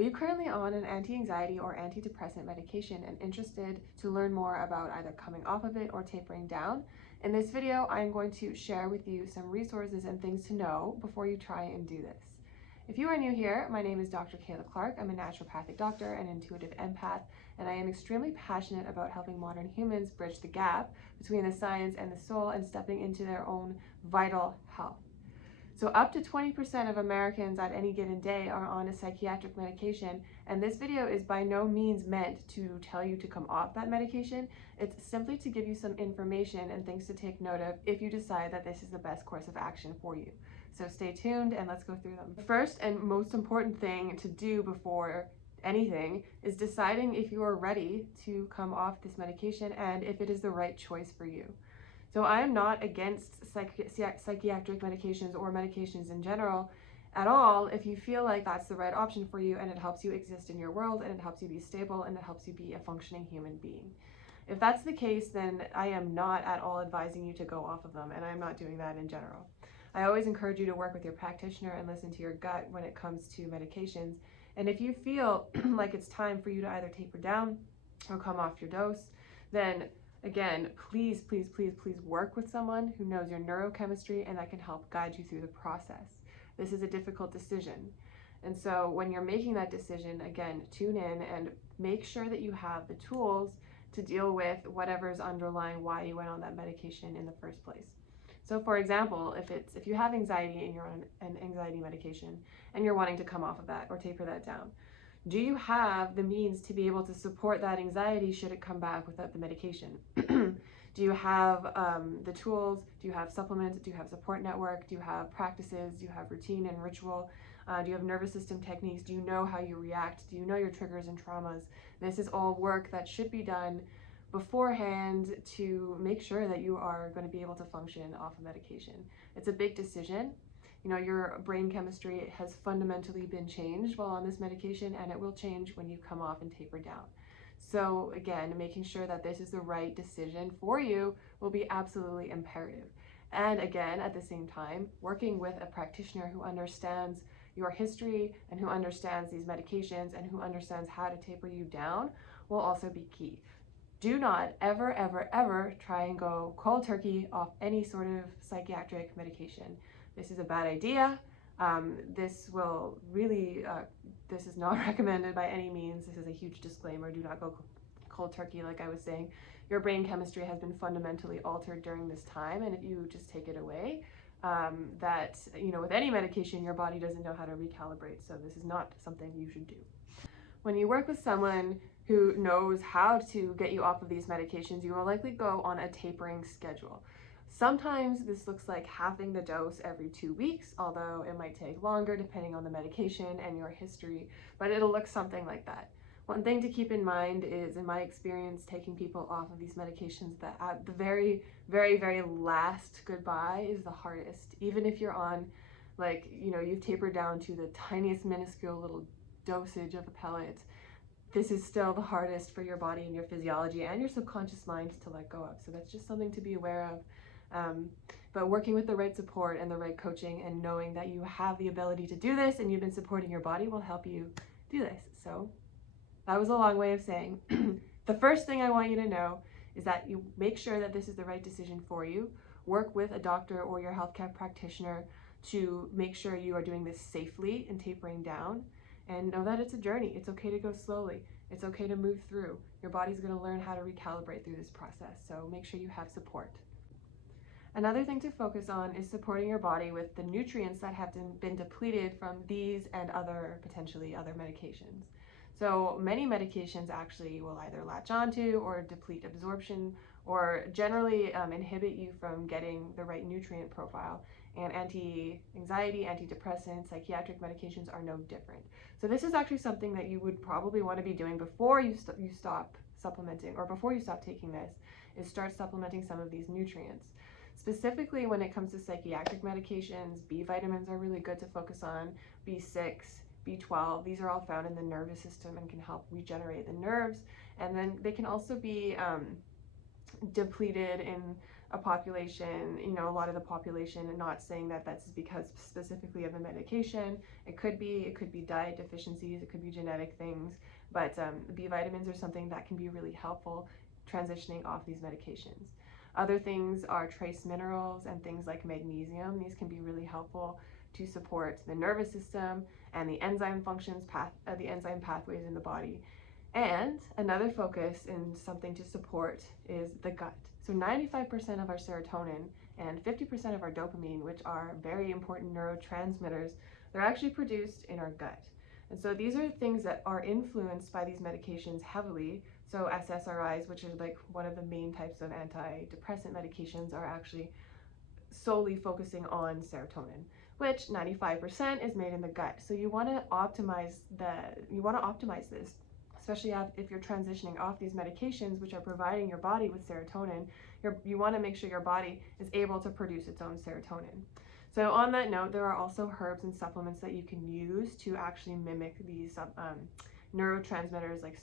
Are you currently on an anti-anxiety or antidepressant medication and interested to learn more about either coming off of it or tapering down? In this video, I'm going to share with you some resources and things to know before you try and do this. If you are new here, my name is Dr. Kayla Clark. I'm a naturopathic doctor and intuitive empath, and I am extremely passionate about helping modern humans bridge the gap between the science and the soul and stepping into their own vital health. So up to 20% of Americans at any given day are on a psychiatric medication, and this video is by no means meant to tell you to come off that medication. It's simply to give you some information and things to take note of if you decide that this is the best course of action for you. So stay tuned and let's go through them. The first and most important thing to do before anything is deciding if you are ready to come off this medication and if it is the right choice for you. So I am not against psychiatric medications or medications in general at all if you feel like that's the right option for you and it helps you exist in your world and it helps you be stable and it helps you be a functioning human being. If that's the case, then I am not at all advising you to go off of them, and I'm not doing that in general. I always encourage you to work with your practitioner and listen to your gut when it comes to medications. And if you feel like it's time for you to either taper down or come off your dose, then again, please work with someone who knows your neurochemistry and that can help guide you through the process. This is a difficult decision. And so when you're making that decision, again, tune in and make sure that you have the tools to deal with whatever is underlying why you went on that medication in the first place. So for example, if you have anxiety and you're on an anxiety medication and you're wanting to come off of that or taper that down, do you have the means to be able to support that anxiety should it come back without the medication? Do you have the tools? Do you have supplements? Do you have support network? Do you have practices? Do you have routine and ritual? Do you have nervous system techniques? Do you know how you react? Do you know your triggers and traumas? This is all work that should be done beforehand to make sure that you are going to be able to function off of medication. It's a big decision. You know, your brain chemistry has fundamentally been changed while on this medication, and it will change when you come off and taper down. So again, making sure that this is the right decision for you will be absolutely imperative. And again, at the same time, working with a practitioner who understands your history and who understands these medications and who understands how to taper you down will also be key. Do not ever try and go cold turkey off any sort of psychiatric medication. This is a bad idea. This is not recommended by any means. This is a huge disclaimer. Do not go cold turkey. Like I was saying, your brain chemistry has been fundamentally altered during this time, and if you just take it away, with any medication, your body doesn't know how to recalibrate. So this is not something you should do. When you work with someone who knows how to get you off of these medications, you will likely go on a tapering schedule. Sometimes this looks like halving the dose every 2 weeks, although it might take longer depending on the medication and your history, but it'll look something like that. One thing to keep in mind is, in my experience taking people off of these medications, that at the very last goodbye is the hardest. Even if you're on, you've tapered down to the tiniest minuscule little dosage of a pellet, this is still the hardest for your body and your physiology and your subconscious mind to let go of. So that's just something to be aware of. But working with the right support and the right coaching and knowing that you have the ability to do this and you've been supporting your body will help you do this. So that was a long way of saying the first thing I want you to know is that you make sure that this is the right decision for you. Work with a doctor or your healthcare practitioner to make sure you are doing this safely and tapering down, and know that it's a journey. It's okay to go slowly. It's okay to move through. Your body's going to learn how to recalibrate through this process, so make sure you have support. Another thing to focus on is supporting your body with the nutrients that have been depleted from these and potentially other medications. So many medications actually will either latch onto or deplete absorption or generally inhibit you from getting the right nutrient profile. And anti-anxiety, antidepressant, psychiatric medications are no different. So this is actually something that you would probably want to be doing before you stop supplementing, or before you stop taking this, is start supplementing some of these nutrients. Specifically when it comes to psychiatric medications, B vitamins are really good to focus on, B6, B12, these are all found in the nervous system and can help regenerate the nerves. And then they can also be depleted in a population, a lot of the population, and not saying that that's because specifically of the medication. It could be diet deficiencies, it could be genetic things, but B vitamins are something that can be really helpful transitioning off these medications. Other things are trace minerals and things like magnesium. These can be really helpful to support the nervous system and the enzyme functions, the enzyme pathways in the body. And another focus and something to support is the gut. So 95% of our serotonin and 50% of our dopamine, which are very important neurotransmitters, they're actually produced in our gut. And so these are things that are influenced by these medications heavily. So SSRIs, which is like one of the main types of antidepressant medications, are actually solely focusing on serotonin, which 95% is made in the gut. So you want to optimize this, especially if you're transitioning off these medications, which are providing your body with serotonin. You want to make sure your body is able to produce its own serotonin. So on that note, there are also herbs and supplements that you can use to actually mimic these neurotransmitters like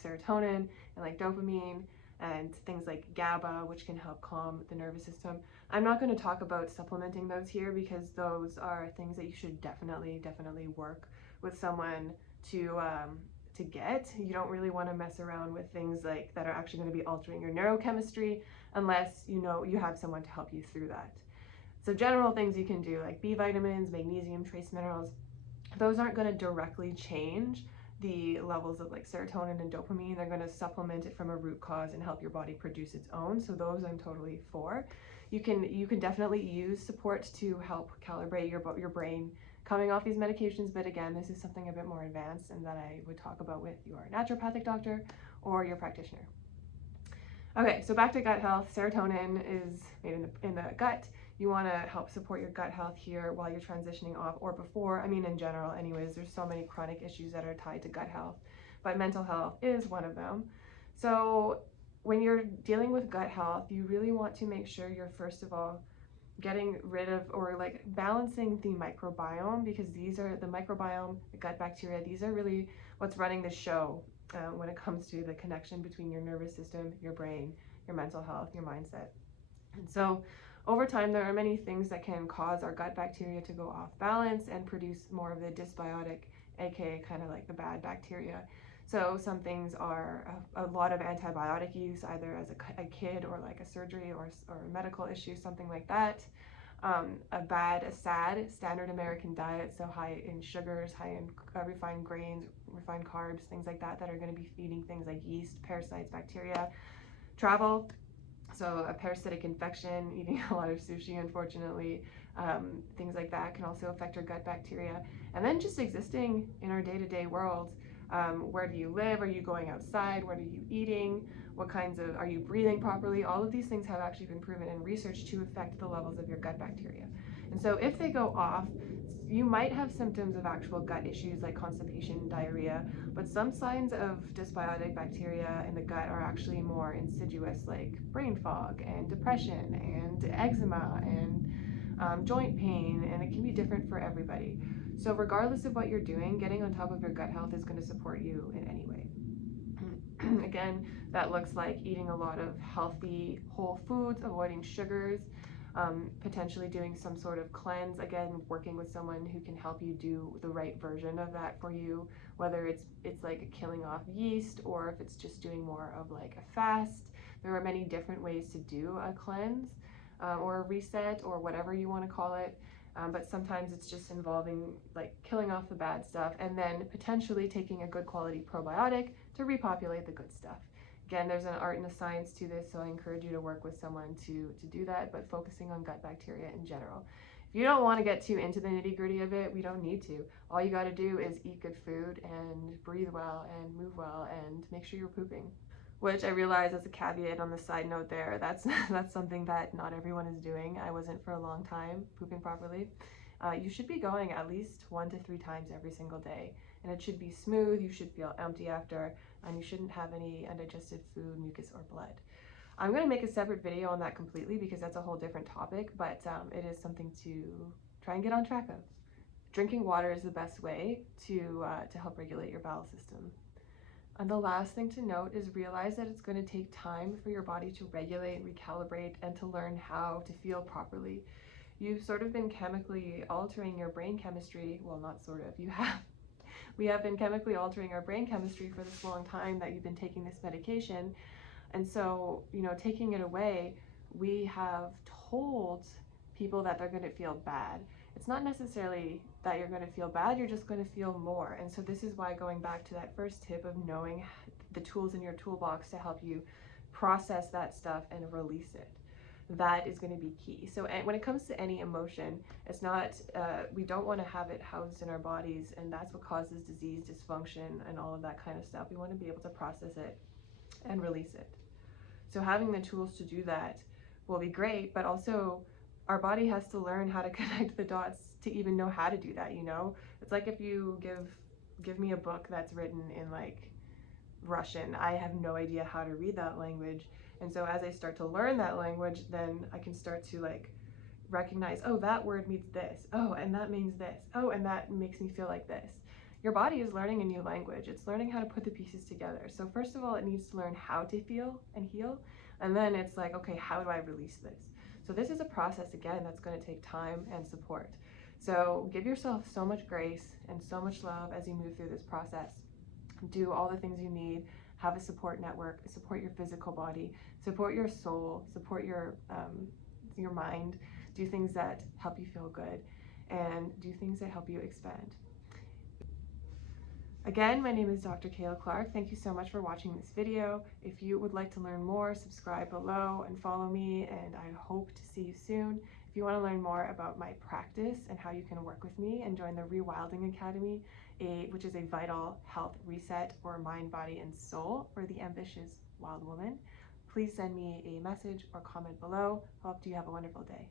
serotonin and like dopamine and things like GABA, which can help calm the nervous system. I'm not going to talk about supplementing those here because those are things that you should definitely work with someone to get. You don't really want to mess around with things like that are actually going to be altering your neurochemistry unless you have someone to help you through that. So general things you can do like B vitamins, magnesium, trace minerals, those aren't going to directly change the levels of like serotonin and dopamine. They're going to supplement it from a root cause and help your body produce its own. So those I'm totally for. You can definitely use support to help calibrate your brain coming off these medications, but again, this is something a bit more advanced and that I would talk about with your naturopathic doctor or your practitioner. Okay, so back to gut health. Serotonin is made in the gut. You want to help support your gut health here while you're transitioning off, or before. I mean, in general, anyways, there's so many chronic issues that are tied to gut health, but mental health is one of them. So when you're dealing with gut health, you really want to make sure you're first of all getting rid of or like balancing the microbiome, because these are the microbiome, the gut bacteria, these are really what's running the show when it comes to the connection between your nervous system, your brain, your mental health, your mindset. And so over time, there are many things that can cause our gut bacteria to go off balance and produce more of the dysbiotic, aka kind of like the bad bacteria. So some things are a lot of antibiotic use, either as a kid or like a surgery or a medical issue, something like that. A SAD, standard American diet, so high in sugars, high in refined grains, refined carbs, things like that are going to be feeding things like yeast, parasites, bacteria. Travel, so a parasitic infection, eating a lot of sushi, unfortunately, things like that can also affect your gut bacteria. And then just existing in our day-to-day world. Where do you live? Are you going outside? What are you eating? Are you breathing properly? All of these things have actually been proven in research to affect the levels of your gut bacteria. And so if they go off, you might have symptoms of actual gut issues like constipation, diarrhea, but some signs of dysbiotic bacteria in the gut are actually more insidious, like brain fog and depression and eczema and joint pain, and it can be different for everybody. So regardless of what you're doing, getting on top of your gut health is going to support you in any way. Again, that looks like eating a lot of healthy whole foods, avoiding sugars, potentially doing some sort of cleanse, again, working with someone who can help you do the right version of that for you, whether it's like killing off yeast or if it's just doing more of like a fast. There are many different ways to do a cleanse or a reset or whatever you want to call it. But sometimes it's just involving like killing off the bad stuff and then potentially taking a good quality probiotic to repopulate the good stuff. Again, there's an art and a science to this, so I encourage you to work with someone to do that, but focusing on gut bacteria in general. If you don't want to get too into the nitty-gritty of it, we don't need to. All you got to do is eat good food and breathe well and move well and make sure you're pooping. Which I realize as a caveat on the side note there, that's something that not everyone is doing. I wasn't for a long time pooping properly. You should be going at least 1 to 3 times every single day, and it should be smooth. You should feel empty after, and you shouldn't have any undigested food, mucus, or blood. I'm going to make a separate video on that completely because that's a whole different topic, but it is something to try and get on track of. Drinking water is the best way to help regulate your bowel system. And the last thing to note is realize that it's going to take time for your body to regulate, recalibrate, and to learn how to feel properly. You've sort of been chemically altering your brain chemistry. Well, not sort of, you have. We have been chemically altering our brain chemistry for this long time that you've been taking this medication. And so, taking it away, we have told people that they're going to feel bad. It's not necessarily that you're going to feel bad, you're just going to feel more. And so this is why, going back to that first tip of knowing the tools in your toolbox to help you process that stuff and release it, that is going to be key. So when it comes to any emotion, it's not, we don't want to have it housed in our bodies, and that's what causes disease, dysfunction, and all of that kind of stuff. We want to be able to process it and release it. So having the tools to do that will be great, but also our body has to learn how to connect the dots to even know how to do that. It's like if you give me a book that's written in like Russian, I have no idea how to read that language. And so as I start to learn that language, then I can start to like recognize, oh, that word means this, oh, and that means this, oh, and that makes me feel like this. Your body is learning a new language. It's learning how to put the pieces together. So first of all, it needs to learn how to feel and heal. And then it's like, okay, how do I release this? So this is a process, again, that's going to take time and support. So give yourself so much grace and so much love as you move through this process. Do all the things you need. Have a support network, support your physical body, support your soul, support your mind. Do things that help you feel good, and do things that help you expand. Again, my name is Dr. Kayla Clark. Thank you so much for watching this video. If you would like to learn more, subscribe below and follow me, and I hope to see you soon. If you want to learn more about my practice and how you can work with me and join the ReWilding Academy, which is a vital health reset for mind, body, and soul for the ambitious wild woman, please send me a message or comment below. Hope you have a wonderful day.